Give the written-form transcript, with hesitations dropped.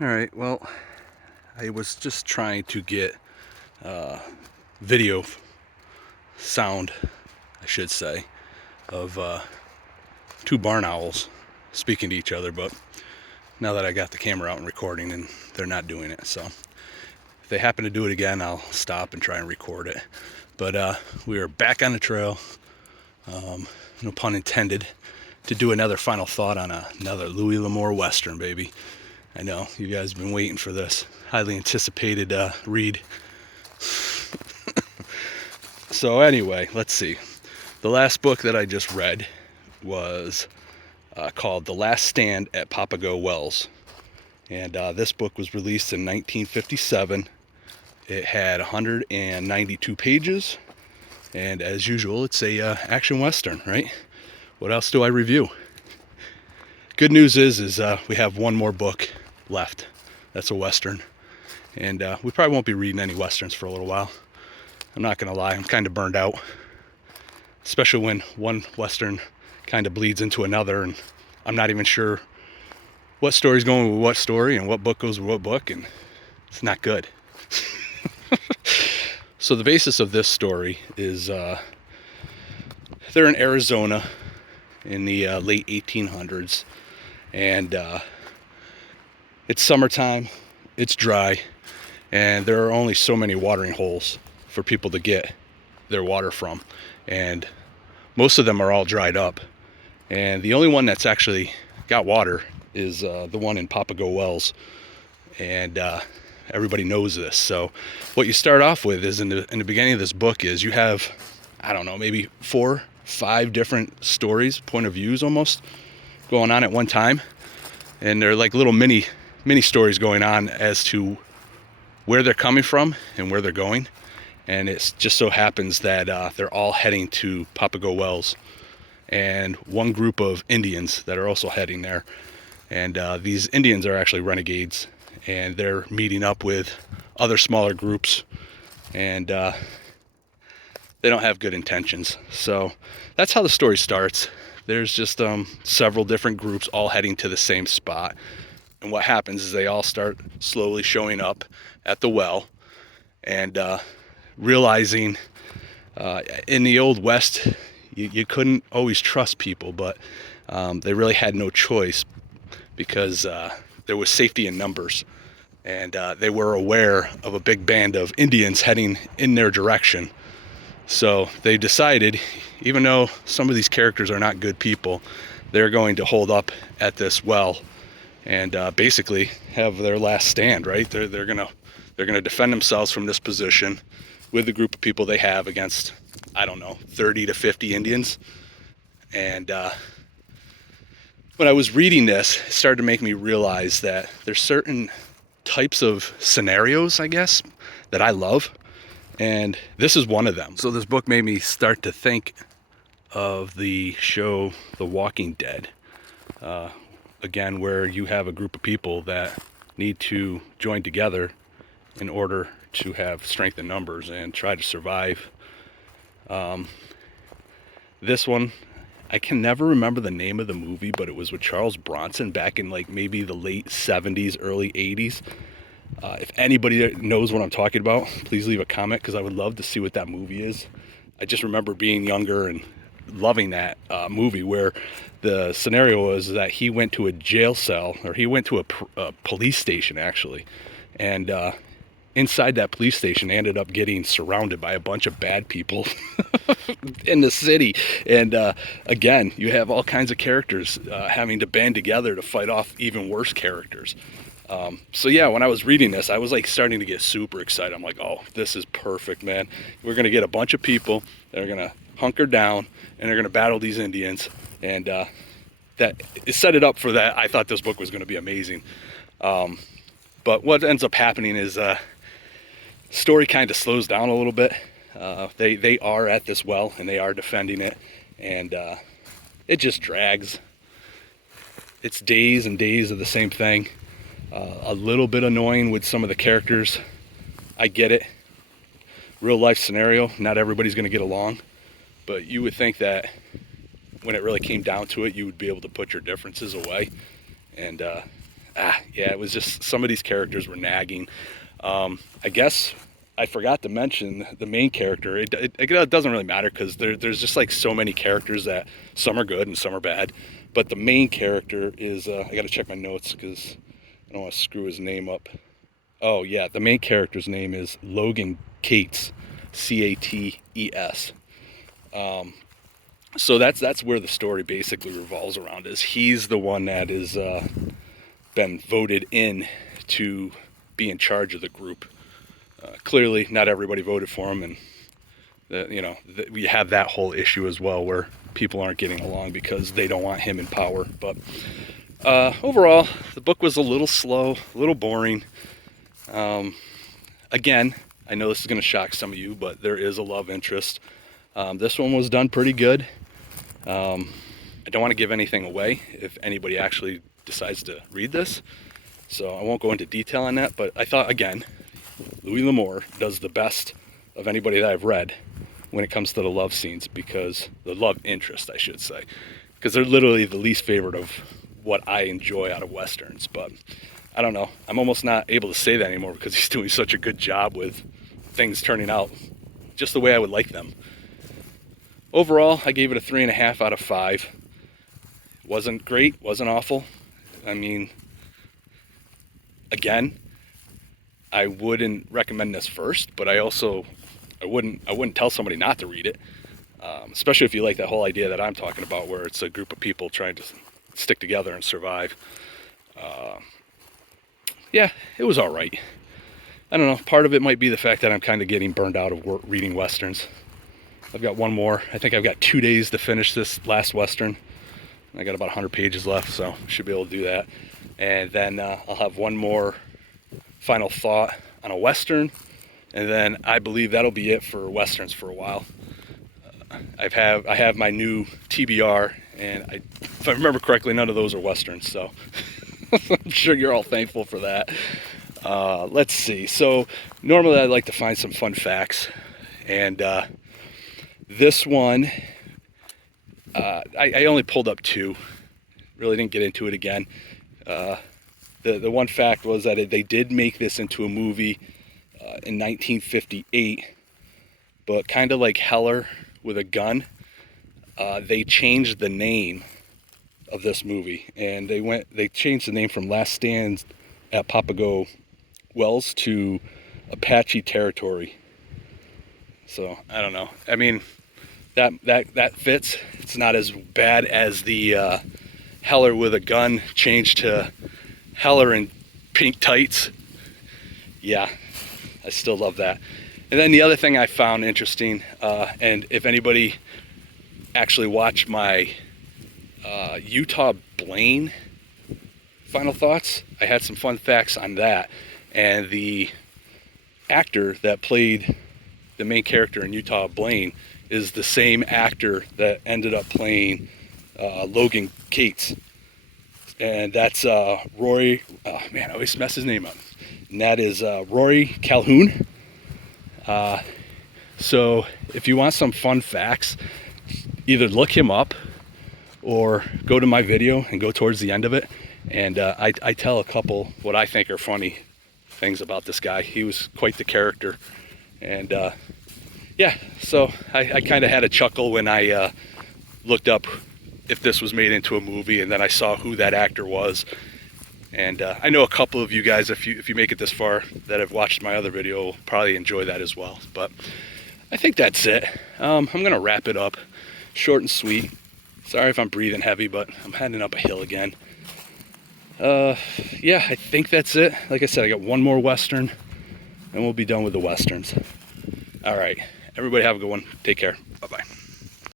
Alright, well, I was just trying to get video sound, I should say, of two barn owls speaking to each other, but now that I got the camera out and recording, and they're not doing it, so if they happen to do it again, I'll stop and try and record it. But we are back on the trail, no pun intended, to do another final thought on another Louis L'Amour Western, baby. I know, you guys have been waiting for this highly anticipated read. So anyway, let's see. The last book that I just read was called The Last Stand at Papago Wells. And this book was released in 1957. It had 192 pages. And as usual, it's a action western, right? What else do I review? Good news is we have one more book left. That's a western. And we probably won't be reading any westerns for a little while. I'm not gonna lie, I'm kind of burned out. Especially when one western kind of bleeds into another, and I'm not even sure what story's going with what story and what book goes with what book, and it's not good. So the basis of this story is they're in Arizona in the late 1800s, and it's summertime, it's dry, and there are only so many watering holes for people to get their water from, and most of them are all dried up, and the only one that's actually got water is the one in Papago Wells, and everybody knows this. So what you start off with is in the beginning of this book is you have, I don't know, maybe 4-5 different stories, point of views almost, going on at one time, and they're like little mini stories going on as to where they're coming from and where they're going. And it just so happens that they're all heading to Papago Wells, and one group of Indians that are also heading there. And these Indians are actually renegades, and they're meeting up with other smaller groups, and they don't have good intentions. So that's how the story starts. There's just several different groups all heading to the same spot. And what happens is they all start slowly showing up at the well, and realizing in the old West, you couldn't always trust people, but they really had no choice, because there was safety in numbers, and they were aware of a big band of Indians heading in their direction. So they decided, even though some of these characters are not good people, they're going to hold up at this well and basically have their last stand, right? They're gonna defend themselves from this position with the group of people they have against, I don't know, 30 to 50 Indians. And when I was reading this, it started to make me realize that there's certain types of scenarios, I guess, that I love, and this is one of them. So this book made me start to think of the show The Walking Dead, again, where you have a group of people that need to join together in order to have strength in numbers and try to survive. This one, I can never remember the name of the movie, but it was with Charles Bronson back in like maybe the late 70s, early 80s. If anybody knows what I'm talking about, please leave a comment, because I would love to see what that movie is. I just remember being younger and loving that movie, where the scenario was that he went to a jail cell, or he went to a police station actually, and inside that police station ended up getting surrounded by a bunch of bad people in the city. And again, you have all kinds of characters having to band together to fight off even worse characters. So yeah, when I was reading this, I was like starting to get super excited. I'm like, oh, this is perfect, man. We're gonna get a bunch of people that are gonna hunker down and they're gonna battle these Indians, and that it set it up for that. I thought this book was gonna be amazing. But what ends up happening is story kind of slows down a little bit. They are at this well and they are defending it, and it just drags. It's days and days of the same thing. A little bit annoying with some of the characters. I get it. Real life scenario, not everybody's going to get along, but you would think that when it really came down to it, you would be able to put your differences away. And Yeah, it was just some of these characters were nagging. I guess I forgot to mention the main character. It doesn't really matter because there's just like so many characters that some are good and some are bad. But the main character is, I got to check my notes because I don't want to screw his name up. Oh, yeah, the main character's name is Logan Cates, Cates. So that's where the story basically revolves around. Is he's the one that is been voted in to be in charge of the group. Clearly, not everybody voted for him, and we have that whole issue as well, where people aren't getting along because they don't want him in power. But overall, the book was a little slow, a little boring. Again, I know this is going to shock some of you, but there is a love interest. This one was done pretty good. I don't want to give anything away if anybody actually decides to read this, so I won't go into detail on that. But I thought, again, Louis L'Amour does the best of anybody that I've read when it comes to the love scenes, because the love interest, I should say, because they're literally the least favorite of what I enjoy out of Westerns. But I don't know, I'm almost not able to say that anymore because he's doing such a good job with things turning out just the way I would like them. Overall, I gave it a 3.5 out of 5. Wasn't great, wasn't awful. I mean, again, I wouldn't recommend this first, but I wouldn't tell somebody not to read it, especially if you like that whole idea that I'm talking about, where it's a group of people trying to stick together and survive. Yeah, it was all right. I don't know, part of it might be the fact that I'm kind of getting burned out of reading Westerns. I've got one more. I think I've got 2 days to finish this last Western. I got about 100 pages left, so should be able to do that. And then I'll have one more final thought on a Western, and then I believe that'll be it for Westerns for a while. I have my new TBR, and if I remember correctly, none of those are Westerns, so I'm sure you're all thankful for that. Let's see. So normally I'd like to find some fun facts, and this one, I only pulled up 2. Really didn't get into it again. The one fact was that they did make this into a movie in 1958, but kind of like Heller with a gun, they changed the name of this movie, and they changed the name from Last Stand at Papago Wells to Apache Territory. So I don't know. I mean, that fits. It's not as bad as the Heller with a gun changed to Heller in pink tights. Yeah, I still love that. And then the other thing I found interesting, and if anybody actually watched my Utah Blaine final thoughts, I had some fun facts on that. And the actor that played the main character in Utah Blaine is the same actor that ended up playing Logan Cates. And that's Rory, oh man, I always mess his name up. And that is Rory Calhoun. So if you want some fun facts, either look him up or go to my video and go towards the end of it. And I tell a couple what I think are funny things about this guy. He was quite the character. And yeah, so I kind of had a chuckle when I looked up if this was made into a movie, and then I saw who that actor was. And I know a couple of you guys, if you make it this far, that have watched my other video, will probably enjoy that as well. But I think that's it. I'm gonna wrap it up, short and sweet. Sorry if I'm breathing heavy, but I'm heading up a hill again. Yeah, I think that's it. Like I said, I got one more Western, and we'll be done with the Westerns. All right, everybody have a good one. Take care. Bye-bye.